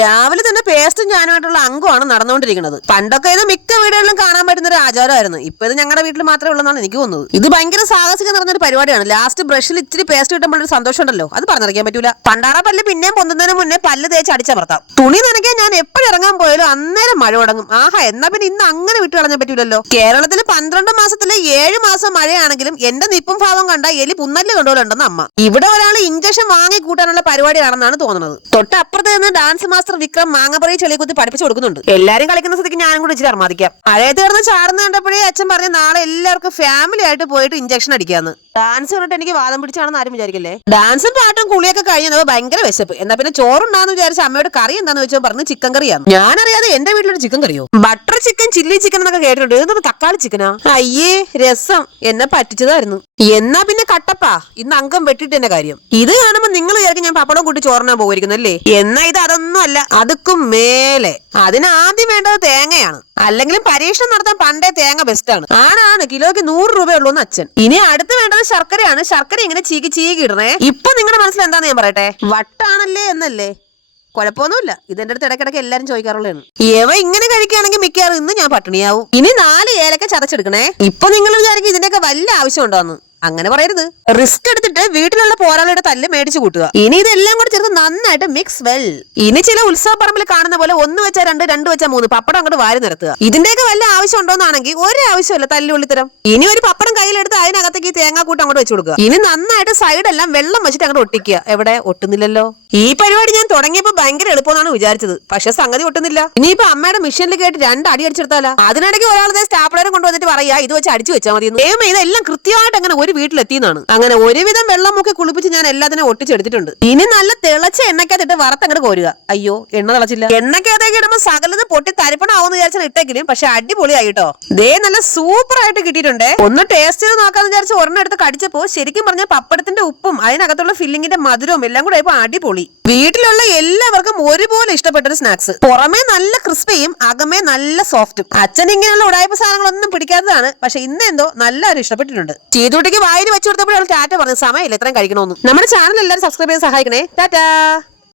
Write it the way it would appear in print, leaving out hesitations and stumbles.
രാവിലെ തന്നെ പേസ്റ്റും ഞാനുമായിട്ടുള്ള അംഗമാണ് നടന്നുകൊണ്ടിരിക്കുന്നത്. പണ്ടൊക്കെ ഇത് മിക്ക വീടുകളിലും കാണാൻ പറ്റുന്ന ഒരു ആചാരമായിരുന്നു. ഇപ്പൊ ഇത് ഞങ്ങളുടെ വീട്ടിൽ മാത്രമേ ഉള്ളതാണ് എനിക്ക് തോന്നുന്നത്. ഇത് ഭയങ്കര സാഹസികം നടന്നൊരു പരിപാടിയാണ്. ലാസ്റ്റ് ബ്രഷിൽ ഇച്ചിരി പേസ്റ്റ് കിട്ടുമ്പോൾ ഒരു സന്തോഷം ഉണ്ടല്ലോ, അത് പറഞ്ഞറിയിക്കാൻ പറ്റൂല. പണ്ടാറ പല്ല് പിന്നെയും പൊന്തുന്നതിന് മുന്നേ പല്ല് തേച്ച് അടിച്ചമർത്താം. തുണി നനയ്ക്കാൻ ഞാൻ എപ്പോഴും ഇറങ്ങാൻ പോയാലും അന്നേരം മഴ തുടങ്ങും. ആഹാ, എന്നാ പിന്നെ ഇന്ന് അങ്ങനെ വിട്ടു കളഞ്ഞാൻ പറ്റൂലല്ലോ. കേരളത്തിൽ 12 മാസത്തിലെ 7 മാസം മഴയാണെങ്കിലും എന്റെ നിപ്പും ഭാവം കണ്ട എലി പുന്നല്ല് കണ്ടോലുണ്ടെന്ന് അമ്മ. ഇവിടെ ഒരാൾ ഇഞ്ചക്ഷൻ വാങ്ങി കൂട്ടാനുള്ള പരിപാടിയാണെന്നാണ് തോന്നുന്നത്. തൊട്ടപ്പുറത്ത് നിന്ന് ഡാൻസ് മാസ്റ്റർ വിക്രം മാങ്ങപ്പറയി ചെളിക്കുത്തി പഠിപ്പിച്ചു കൊടുക്കുന്നുണ്ട്. എല്ലാരും കളിക്കുന്ന സ്ഥിതിക്ക് ഞാനും കൂടി ഇച്ചിരി അർമാദിക്കാം. അഴയത്ത് കിടന്ന് ചാടുന്ന കണ്ടപ്പോഴേ അച്ഛൻ പറഞ്ഞ് നാളെ എല്ലാവർക്കും ഫാമിലി ആയിട്ട് പോയിട്ട് ഇഞ്ചക്ഷൻ അടിക്കാന്ന്. ഡാൻസ് കണ്ടിട്ട് എനിക്ക് വാദം പിടിച്ചാണെന്ന് ആരും വിചാരിക്കില്ലേ. ഡാൻസും പാട്ടും കുളിയൊക്കെ കഴിഞ്ഞത് ഭയങ്കര വിശപ്പ്. എന്നാ പിന്നെ ചോറുണ്ടാന്ന് വിചാരിച്ച അമ്മയോട് കറി എന്താന്ന് വെച്ചാൽ പറഞ്ഞ് ചിക്കൻ കറിയാണ്. ഞാനറിയാതെ എന്റെ വീട്ടിലൊരു ചിക്കൻ കറിയോ, ബട്ടർ ചിക്കൻ, ചില്ലി ചിക്കൻ എന്നൊക്കെ കേട്ടിട്ടുണ്ട്. എന്നത് തക്കാളി ചിക്കനാ? അയ്യേ രസം, എന്നെ പറ്റിച്ചതായിരുന്നു. എന്നാ പിന്നെ കട്ടപ്പാ, ഇന്ന് അംഗം വെട്ടിട്ട് എന്റെ കാര്യം. ഇത് കാണുമ്പോ നിങ്ങൾ വിചാരിക്കും ഞാൻ പപ്പടം കൂട്ടി ചോറിനാൻ പോയിരിക്കുന്നല്ലേ. എന്നാ ഇത് അതൊന്നും അല്ല, അതുക്കും മേലെ. അതിനാദ്യം വേണ്ടത് തേങ്ങയാണ്. അല്ലെങ്കിലും പരീക്ഷണം നടത്താൻ പണ്ടേ തേങ്ങ ബെസ്റ്റാണ്. ആണ് കിലോയ്ക്ക് 100 രൂപയുള്ളൂ എന്ന് അച്ഛൻ. ഇനി അടുത്ത് വേണ്ടത് ശർക്കരയാണ്. ശർക്കര ഇങ്ങനെ ചീകി ഇടണേ. ഇപ്പൊ നിങ്ങളുടെ മനസ്സിൽ എന്താന്ന് ഞാൻ പറയട്ടെ, വട്ടാണല്ലേ എന്നല്ലേ? കുഴപ്പമൊന്നുമില്ല, ഇതെന്റെ അടുത്ത് ഇടയ്ക്കിടയ്ക്ക് എല്ലാരും ചോദിക്കാറുള്ളതാണ്. ഏവ ഇങ്ങനെ കഴിക്കുകയാണെങ്കിൽ മിക്കവാറും ഇന്ന് ഞാൻ പട്ടിണിയാവും. ഇനി 4 ഏലക്ക ചതച്ചെടുക്കണേ. ഇപ്പൊ നിങ്ങൾ വിചാരിക്കും ഇതിന്റെയൊക്കെ വല്ല ആവശ്യം ഉണ്ടോന്ന്. അങ്ങനെ പറയരുത്. റിസ്ക് എടുത്തിട്ട് വീട്ടിലുള്ള പോരാളിയുടെ തല്ല് മേടിച്ചു കൂട്ടുക. ഇനി ഇതെല്ലാം കൂടി ചേർത്ത് നന്നായിട്ട് മിക്സ് വെൽ. ഇനി ചില ഉത്സവ പറമ്പിൽ കാണുന്ന പോലെ 1 വെച്ചാൽ 2, 2 വെച്ചാൽ 3 പപ്പടം അങ്ങോട്ട് വാരി നിരത്തുക. ഇതിന്റെയൊക്കെ വല്ല ആവശ്യം ഉണ്ടോന്നാണെങ്കിൽ ഒരു ആവശ്യമില്ല, തല്ലുള്ളിത്തരം. ഇനി ഒരു പപ്പടം കയ്യിലെടുത്ത് അതിനകത്തേക്ക് ഈ തേങ്ങാക്കൂട്ട് അങ്ങോട്ട് വെച്ചു കൊടുക്കുക. ഇനി നന്നായിട്ട് സൈഡെല്ലാം വെള്ളം വെച്ചിട്ട് അങ്ങോട്ട് ഒട്ടിക്കുക. എവിടെ ഒട്ടുന്നില്ലല്ലോ. ഈ പരിപാടി ഞാൻ തുടങ്ങിയപ്പോ ഭയങ്കര എളുപ്പമെന്നാണ് വിചാരിച്ചത്. പക്ഷെ സംഗതി ഒട്ടുന്നില്ല. ഇനിയിപ്പോ അമ്മയുടെ മിഷനിൽ കേട്ട് 2 അടി അടിച്ചെടുത്താലോ. അതിനിടയ്ക്ക് ഒരാളെ സ്റ്റാപ്ലറും കൊണ്ടുവന്നിട്ട് പറയാ ഇത് വെച്ച് അടിച്ചു വെച്ചാൽ മതി. ഇതെല്ലാം കൃത്യമായിട്ട് അങ്ങനെ ഒരു വീട്ടിലെത്തിയെന്നാണ്. അങ്ങനെ ഒരുവിധം വെള്ളം മുക്കി കുളിപ്പിച്ച് ഞാൻ എല്ലാത്തിനും ഒട്ടിച്ചെടുത്തിട്ടുണ്ട്. ഇനി നല്ല തിളച്ച എണ്ണക്കകത്തിട്ട് വറുത്തങ്ങോട്ട് കോരുക. അയ്യോ, എണ്ണ തിളച്ചില്ല. എണ്ണക്കകത്തേക്ക് ഇടുമ്പോൾ സകലത് പൊട്ടി തരിപ്പണാവുന്ന വിചാരിച്ചാൽ ഇട്ടെങ്കിലും പക്ഷെ അടിപൊളിയായിട്ടോ. ദേ നല്ല സൂപ്പർ ആയിട്ട് കിട്ടിയിട്ടുണ്ട്. ഒന്ന് ടേസ്റ്റ് ചെയ്ത് നോക്കാന്ന് വിചാരിച്ച് ഒരെണ്ണം എടുത്ത് കടിച്ചപ്പോ ശരിക്കും പറഞ്ഞ പപ്പടത്തിന്റെ ഉപ്പും അതിനകത്തുള്ള ഫില്ലിങ്ങിന്റെ മധുരവും എല്ലാം കൂടെ ആയപ്പോ അടിപൊളി. വീട്ടിലുള്ള എല്ലാവർക്കും ഒരുപോലെ ഇഷ്ടപ്പെട്ടൊരു സ്നാക്സ്. പുറമേ നല്ല ക്രിസ്പിയും അകമേ നല്ല സോഫ്റ്റും. അച്ഛൻ ഇങ്ങനെയുള്ള ഉടായ്പ സാധനങ്ങളൊന്നും പിടിക്കാത്തതാണ്. പക്ഷെ ഇന്ന് എന്തോ നല്ലൊരു ഇഷ്ടപ്പെട്ടിട്ടുണ്ട്. ചീതൂട്ടിക്ക് വായിൽ വെച്ചു കൊടുത്തപ്പോഴാണ് ടാറ്റ പറഞ്ഞ സമയമില്ല ഇത്രയും കഴിക്കണമെന്ന്. നമ്മുടെ ചാനൽ എല്ലാവരും സബ്സ്ക്രൈബ് ചെയ്ത് സഹായിക്കണേ. ടാറ്റാ.